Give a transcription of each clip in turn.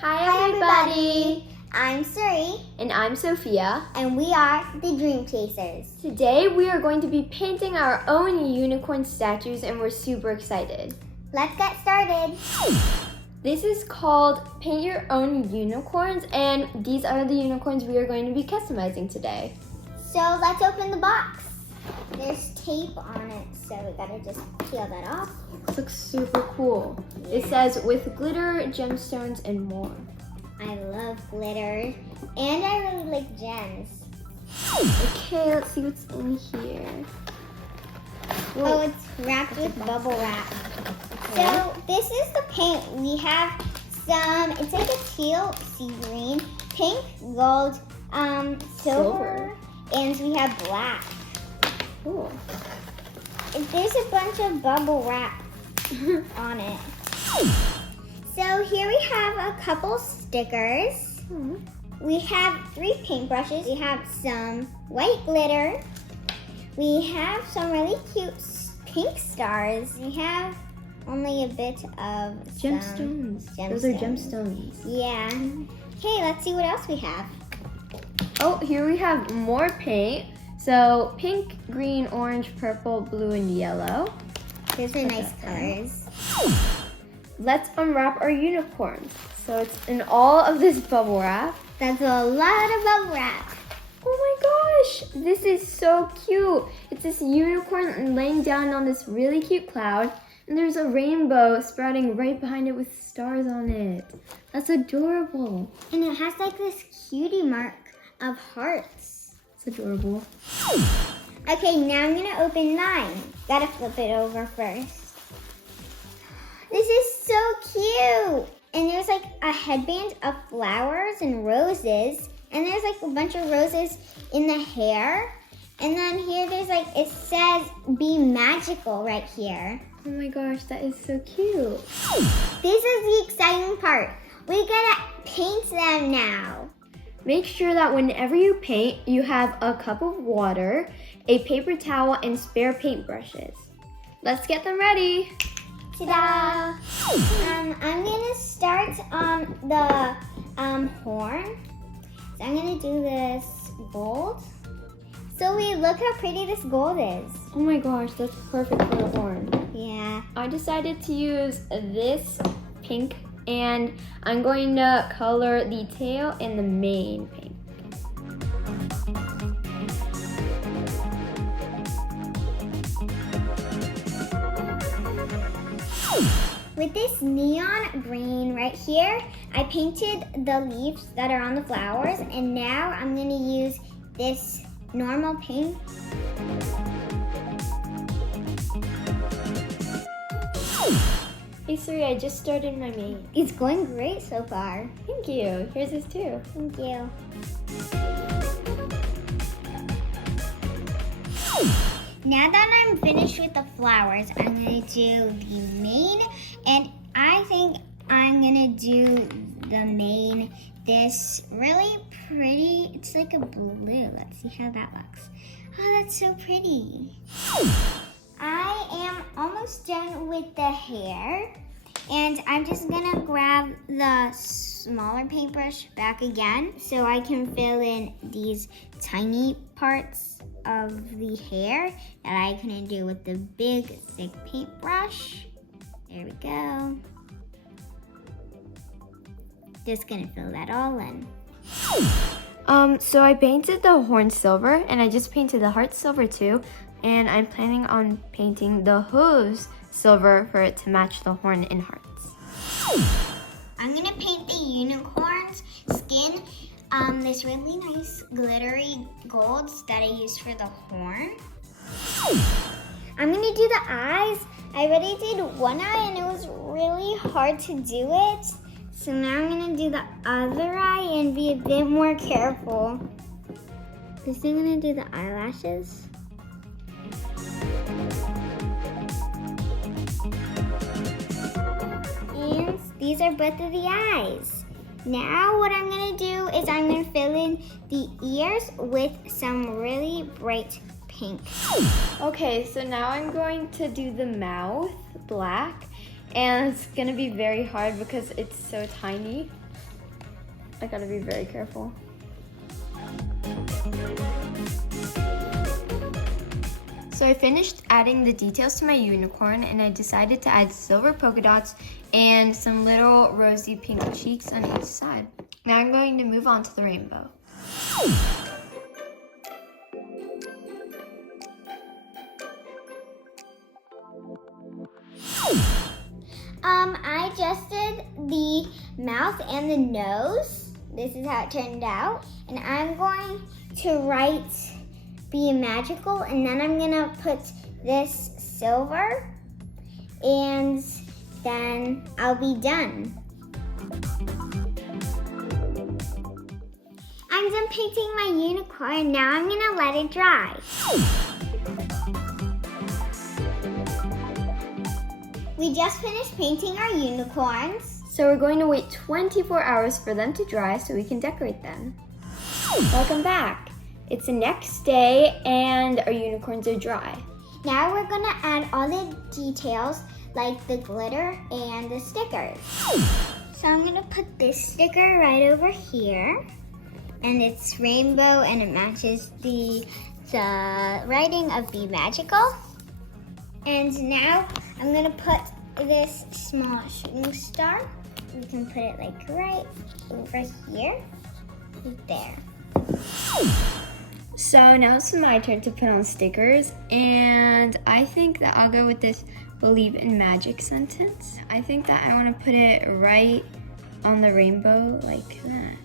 Hi everybody! I'm Suri, And I'm Sophia. and we are the Dream Chasers. Today we are going to be painting our own unicorn statues and we're super excited. Let's get started. This is called Paint Your Own Unicorns, and these are the unicorns we are going to be customizing today. So let's open the box. There's tape on it, so we gotta just peel that off. This looks super cool. It says with glitter, gemstones, and more. I love glitter, and I really like gems. Okay, let's see what's in here. Oh, it's wrapped with bubble wrap. So this is the paint. We have some, it's like a teal, sea green, pink, gold, silver, and we have black. Cool. There's a bunch of bubble wrap on it. So here we have a couple stickers. We have 3 paintbrushes. We have some white glitter. We have some really cute pink stars. We have only a bit of Gemstones. Those are gemstones. Yeah. Okay, let's see what else we have. Oh, here we have more paint. So pink, green, orange, purple, blue, and yellow. Those are nice colors. Let's unwrap our unicorn. So it's in all of this bubble wrap. That's a lot of bubble wrap. Oh my gosh, this is so cute. It's this unicorn laying down on this really cute cloud, and there's a rainbow sprouting right behind it with stars on it. That's adorable. And it has like this cutie mark of hearts. It's adorable. Okay, now I'm gonna open mine. Gotta flip it over first. This is so cute. And there's like a headband of flowers and roses. And there's like a bunch of roses in the hair. And then here there's like, it says be magical right here. Oh my gosh, that is so cute. This is the exciting part. We gotta paint them now. Make sure that whenever you paint, you have a cup of water, a paper towel, and spare paintbrushes. Let's get them ready. Ta-da! I'm gonna start on the horn. So I'm gonna do this gold. So look how pretty this gold is. Oh my gosh, that's perfect for the horn. Yeah. I decided to use this pink, and I'm going to color the tail and the mane pink. With this neon green right here, I painted the leaves that are on the flowers, and now I'm gonna use this normal paint. Hey Suri, I just started my mane. It's going great so far. Thank you. Here's this too. Thank you. Now that I'm finished with the flowers, I'm gonna do the mane, and I think I'm gonna do the mane this really pretty, it's like a blue. Let's see how that looks. Oh, that's so pretty. I am almost done with the hair, and I'm just gonna grab the smaller paintbrush back again so I can fill in these tiny parts of the hair that I couldn't do with the big, thick paintbrush. There we go. Just gonna fill that all in. So I painted the horn silver, and I just painted the heart silver too, and I'm planning on painting the hooves silver for it to match the horn and hearts. I'm gonna paint the unicorn's skin this really nice glittery golds that I used for the horn. I'm gonna do the eyes. I already did one eye and it was really hard to do it. So now I'm gonna do the other eye and be a bit more careful. Just I'm gonna do the eyelashes. And these are both of the eyes. Now what I'm gonna do is I'm gonna fill in the ears with some really bright pink. Okay, so now I'm going to do the mouth black, and it's gonna be very hard because it's so tiny. I gotta be very careful. So I finished adding the details to my unicorn, and I decided to add silver polka dots and some little rosy pink cheeks on each side. Now I'm going to move on to the rainbow. I just did the mouth and the nose. This is how it turned out. And I'm going to write Be Magical, and then I'm gonna put this silver, and then I'll be done. I'm done painting my unicorn. Now I'm gonna let it dry. We just finished painting our unicorns. So we're going to wait 24 hours for them to dry so we can decorate them. Welcome back. It's the next day and our unicorns are dry. Now we're gonna add all the details like the glitter and the stickers. So I'm gonna put this sticker right over here, and it's rainbow and it matches the writing of Be Magical. And now I'm gonna put this small shooting star. We can put it like right over here, right there. So now it's my turn to put on stickers, and I think that I'll go with this Believe in Magic sentence. I think that I want to put it right on the rainbow like that.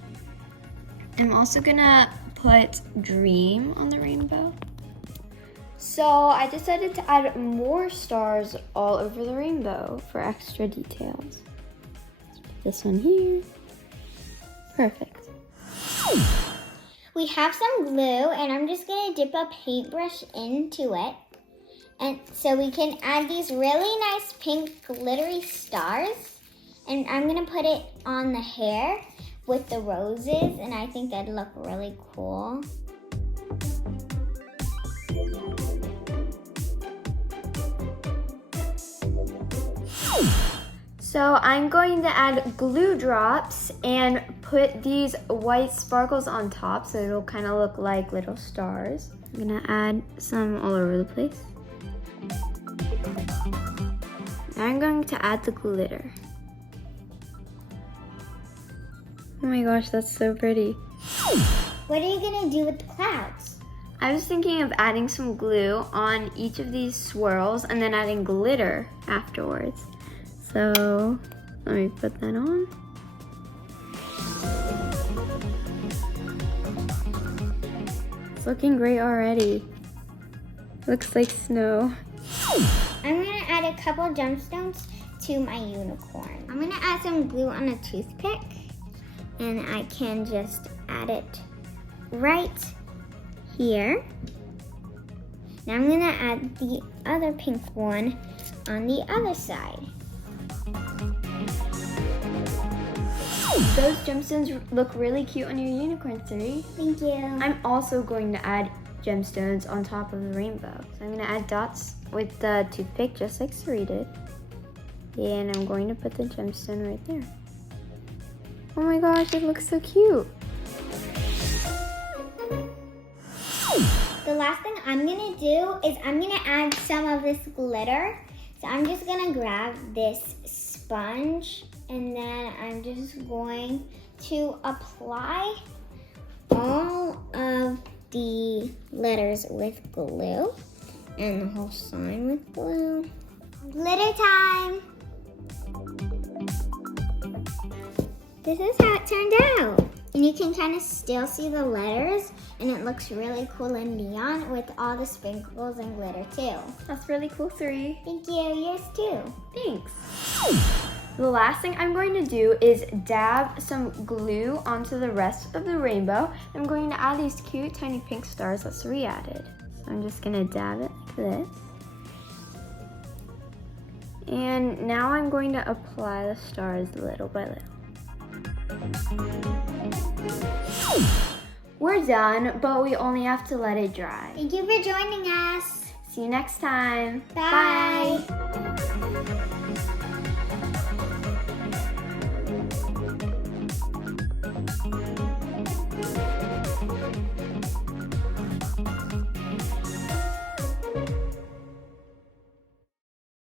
I'm also gonna put Dream on the rainbow. So I decided to add more stars all over the rainbow for extra details. Let's put this one here. Perfect. We have some glue, and I'm just gonna dip a paintbrush into it. And so we can add these really nice pink glittery stars. And I'm gonna put it on the hair with the roses, and I think that'd look really cool. So I'm going to add glue drops and put these white sparkles on top so it'll kind of look like little stars. I'm gonna add some all over the place. Now I'm going to add the glitter. Oh my gosh, that's so pretty. What are you gonna do with the clouds? I was thinking of adding some glue on each of these swirls and then adding glitter afterwards. So let me put that on. It's looking great already. Looks like snow. I'm gonna add a couple gemstones to my unicorn. I'm gonna add some glue on a toothpick, and I can just add it right here. Now I'm gonna add the other pink one on the other side. Those gemstones look really cute on your unicorn, Suri. Thank you. I'm also going to add gemstones on top of the rainbow. So I'm gonna add dots with the toothpick just like Suri did. And I'm going to put the gemstone right there. Oh my gosh, it looks so cute. The last thing I'm gonna do is I'm gonna add some of this glitter. So I'm just gonna grab this sponge, and then I'm just going to apply all of the letters with glue and the whole sign with glue. Glitter time! This is how it turned out. And you can kind of still see the letters, and it looks really cool and neon with all the sprinkles and glitter too. That's really cool, Suri. Thank you, yours too. Thanks. The last thing I'm going to do is dab some glue onto the rest of the rainbow. I'm going to add these cute tiny pink stars that Suri added. So I'm just gonna dab it like this. And now I'm going to apply the stars little by little. We're done, but we only have to let it dry. Thank you for joining us. See you next time. Bye.